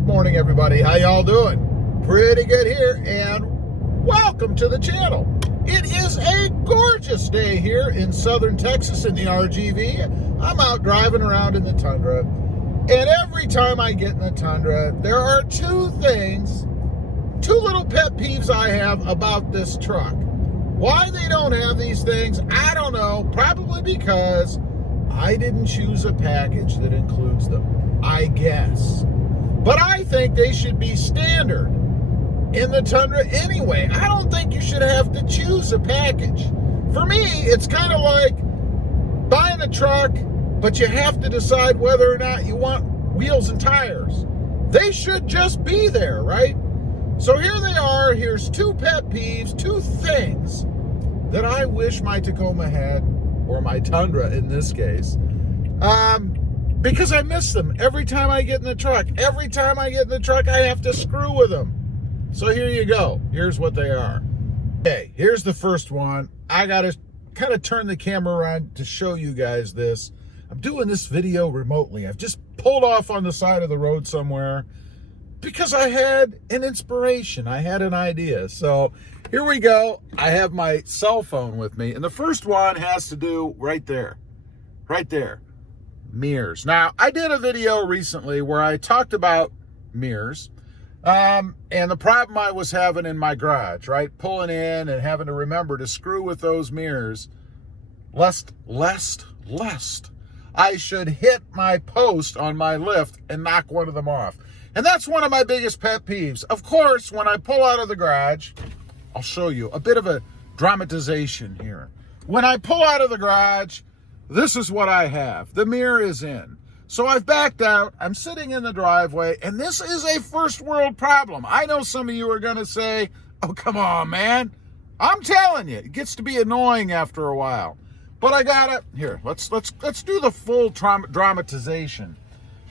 Good morning, everybody. How y'all doing? Pretty good here, and welcome to the channel. It is a gorgeous day here in southern Texas in the RGV. I'm out driving around in the Tundra, and every time I get in the Tundra, there are two little pet peeves I have about this truck. Why they don't have these things, I don't know. Probably because I didn't choose a package that includes them, I guess. But I think they should be standard in the Tundra anyway. I don't think you should have to choose a package. For me, it's kind of like buying a truck, but you have to decide whether or not you want wheels and tires. They should just be there, right? So here they are. Here's two pet peeves, two things that I wish my Tacoma had, or my Tundra in this case, because I miss them every time I get in the truck. Every time I get in the truck, I have to screw with them. So here you go. Here's what they are. Okay, here's the first one. I got to kind of turn the camera around to show you guys this. I'm doing this video remotely. I've just pulled off on the side of the road somewhere because I had an inspiration. I had an idea. So here we go. I have my cell phone with me. And the first one has to do right there. Right there. Mirrors. Now, I did a video recently where I talked about mirrors. And the problem I was having in my garage, right? Pulling in and having to remember to screw with those mirrors, lest I should hit my post on my lift and knock one of them off. And that's one of my biggest pet peeves. Of course, when I pull out of the garage, I'll show you a bit of a dramatization here. When I pull out of the garage, this is what I have. The mirror is in. So I've backed out. I'm sitting in the driveway, and this is a first world problem. I know some of you are going to say, oh, come on, man. I'm telling you, it gets to be annoying after a while. But I got it. Here, let's do the full dramatization.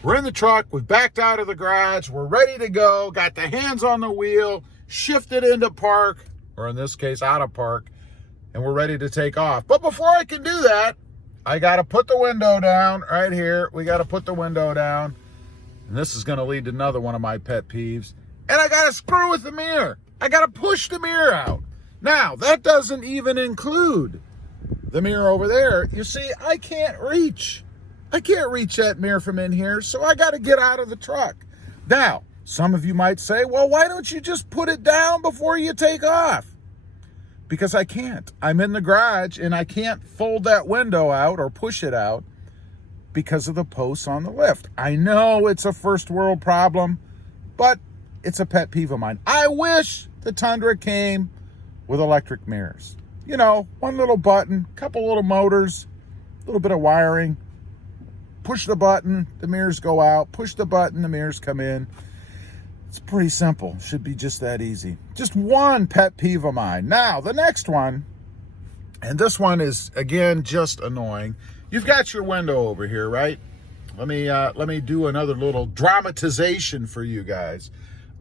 We're in the truck. We've backed out of the garage. We're ready to go. Got the hands on the wheel, shifted into park, or in this case, out of park, and we're ready to take off. But before I can do that, I got to put the window down right here. We got to put the window down. And this is going to lead to another one of my pet peeves. And I got to screw with the mirror. I got to push the mirror out. Now, that doesn't even include the mirror over there. You see, I can't reach that mirror from in here, so I got to get out of the truck. Now, some of you might say, well, why don't you just put it down before you take off? Because I can't. I'm in the garage, and I can't fold that window out or push it out because of the posts on the lift. I know it's a first world problem, but it's a pet peeve of mine. I wish the Tundra came with electric mirrors. You know, one little button, couple little motors, a little bit of wiring. Push the button, the mirrors go out. Push the button, the mirrors come in. It's pretty simple. Should be just that easy. Just one pet peeve of mine. Now, the next one, and this one is, again, just annoying. You've got your window over here, right? Let me do another little dramatization for you guys.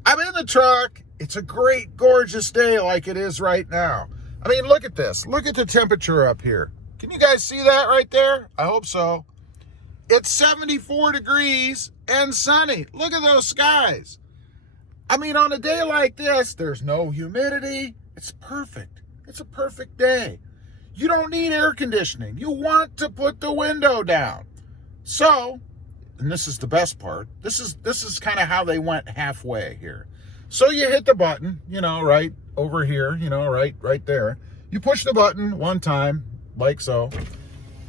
I'm in the truck. It's a great, gorgeous day like it is right now. I mean, look at this. Look at the temperature up here. Can you guys see that right there? I hope so. It's 74 degrees and sunny. Look at those skies. I mean, on a day like this, there's no humidity. It's perfect. It's a perfect day. You don't need air conditioning. You want to put the window down. So, and this is the best part. This is kind of how they went halfway here. So you hit the button, you know, right over here, you know, right there. You push the button one time, like so.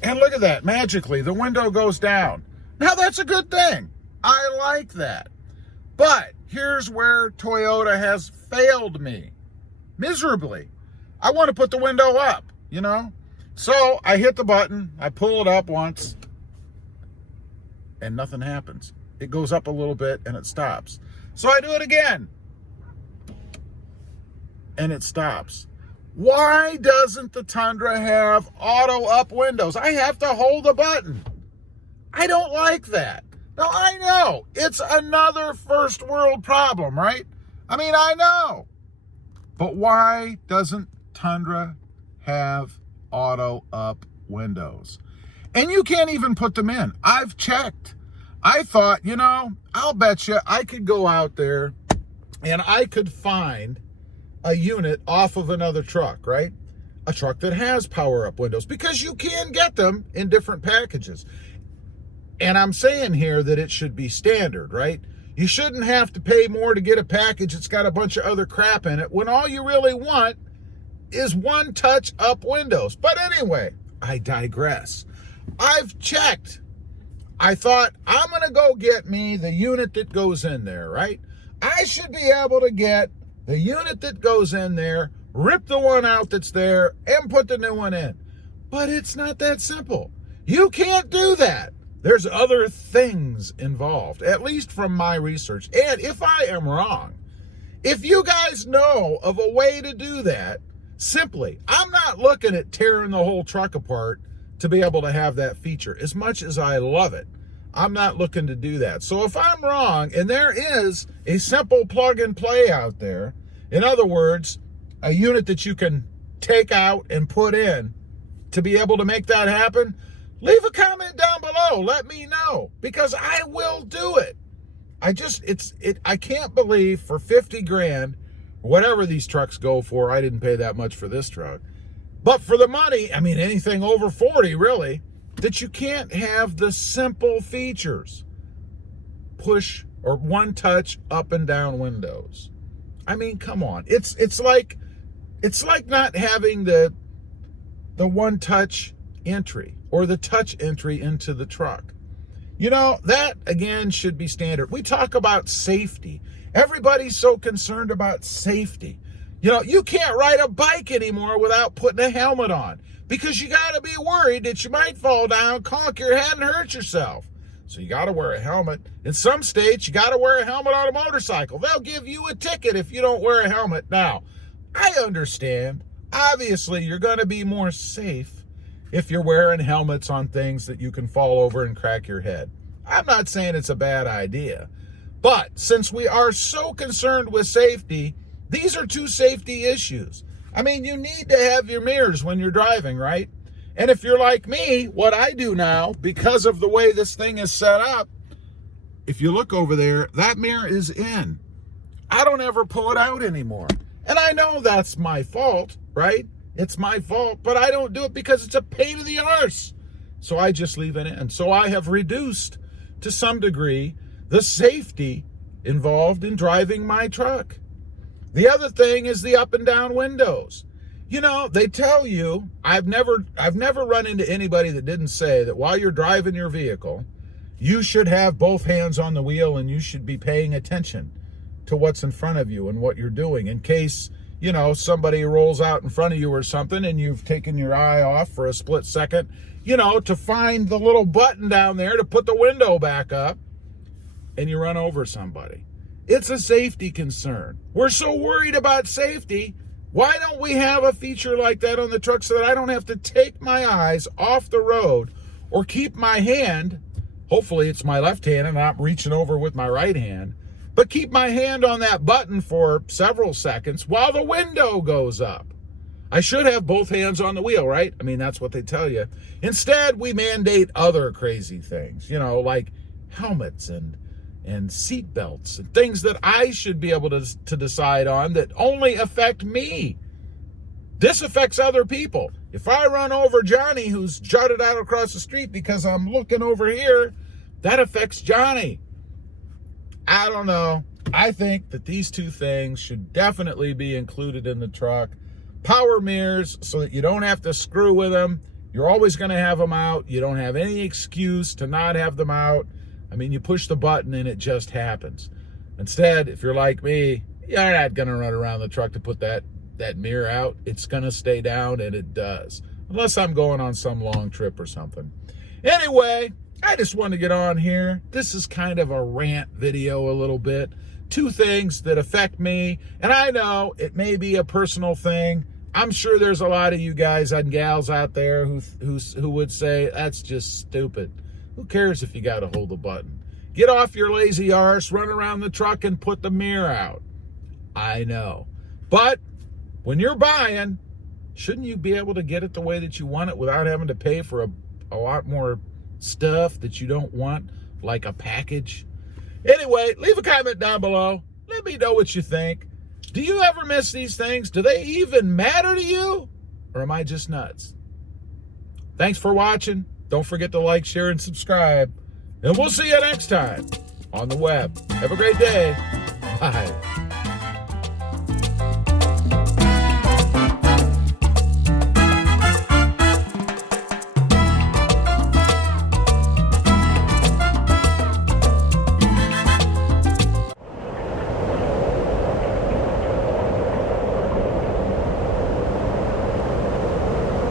And look at that. Magically, the window goes down. Now, that's a good thing. I like that. But here's where Toyota has failed me miserably. I want to put the window up, you know? So I hit the button, I pull it up once, and nothing happens. It goes up a little bit and it stops. So I do it again, and it stops. Why doesn't the Tundra have auto up windows? I have to hold the button. I don't like that. Now, I know it's another first world problem, right? I mean, I know. But why doesn't Tundra have auto up windows? And you can't even put them in. I've checked. I thought, I'll bet you I could go out there and I could find a unit off of another truck, right? A truck that has power-up windows, because you can get them in different packages. And I'm saying here that it should be standard, right? You shouldn't have to pay more to get a package that's got a bunch of other crap in it when all you really want is one touch-up windows. But anyway, I digress. I've checked. I thought, I'm going to go get me the unit that goes in there, right? I should be able to get the unit that goes in there, rip the one out that's there, and put the new one in. But it's not that simple. You can't do that. There's other things involved, at least from my research. And if I am wrong, if you guys know of a way to do that, simply, I'm not looking at tearing the whole truck apart to be able to have that feature. As much as I love it, I'm not looking to do that. So if I'm wrong, and there is a simple plug and play out there, in other words, a unit that you can take out and put in to be able to make that happen, leave a comment down below. Let me know, because I will do it. I can't believe for 50 grand, whatever these trucks go for, I didn't pay that much for this truck. But for the money, I mean, anything over 40 really, that you can't have the simple features. Push or one touch up and down windows. I mean, come on. It's like not having the one touch entry or the touch entry into the truck. That again should be standard. We talk about safety. Everybody's so concerned about safety. You can't ride a bike anymore without putting a helmet on, because you got to be worried that you might fall down, conk your head, and hurt yourself. So you got to wear a helmet. In some states, you got to wear a helmet on a motorcycle. They'll give you a ticket if you don't wear a helmet. Now, I understand. Obviously, you're going to be more safe if you're wearing helmets on things that you can fall over and crack your head. I'm not saying it's a bad idea. But since we are so concerned with safety, these are two safety issues. I mean, you need to have your mirrors when you're driving, right? And if you're like me, what I do now, because of the way this thing is set up, if you look over there, that mirror is in. I don't ever pull it out anymore. And I know that's my fault, right? It's my fault, but I don't do it because it's a pain in the arse. So I just leave it in. So I have reduced, to some degree, the safety involved in driving my truck. The other thing is the up and down windows. They tell you, I've never run into anybody that didn't say that while you're driving your vehicle, you should have both hands on the wheel and you should be paying attention to what's in front of you and what you're doing in case, somebody rolls out in front of you or something and you've taken your eye off for a split second, to find the little button down there to put the window back up and you run over somebody. It's a safety concern. We're so worried about safety. Why don't we have a feature like that on the truck so that I don't have to take my eyes off the road or keep my hand, hopefully it's my left hand and I'm reaching over with my right hand, but keep my hand on that button for several seconds while the window goes up. I should have both hands on the wheel, right? I mean, that's what they tell you. Instead, we mandate other crazy things, like helmets and seat belts and things that I should be able to decide on that only affect me. This affects other people. If I run over Johnny who's jutted out across the street because I'm looking over here, that affects Johnny. I don't know. I think that these two things should definitely be included in the truck. Power mirrors so that you don't have to screw with them. You're always going to have them out. You don't have any excuse to not have them out. I mean, you push the button and it just happens. Instead, if you're like me, you're not going to run around the truck to put that mirror out. It's going to stay down, and it does. Unless I'm going on some long trip or something. Anyway, I just wanted to get on here. This is kind of a rant video a little bit. Two things that affect me. And I know it may be a personal thing. I'm sure there's a lot of you guys and gals out there who would say, that's just stupid. Who cares if you got to hold the button? Get off your lazy arse, run around the truck and put the mirror out. I know. But when you're buying, shouldn't you be able to get it the way that you want it without having to pay for a lot more stuff that you don't want? like a package. Anyway, leave a comment down below. Let me know what you think. Do you ever miss these things? Do they even matter to you? Or am I just nuts? Thanks for watching. Don't forget to like, share, and subscribe. And we'll see you next time on the web. Have a great day. Bye.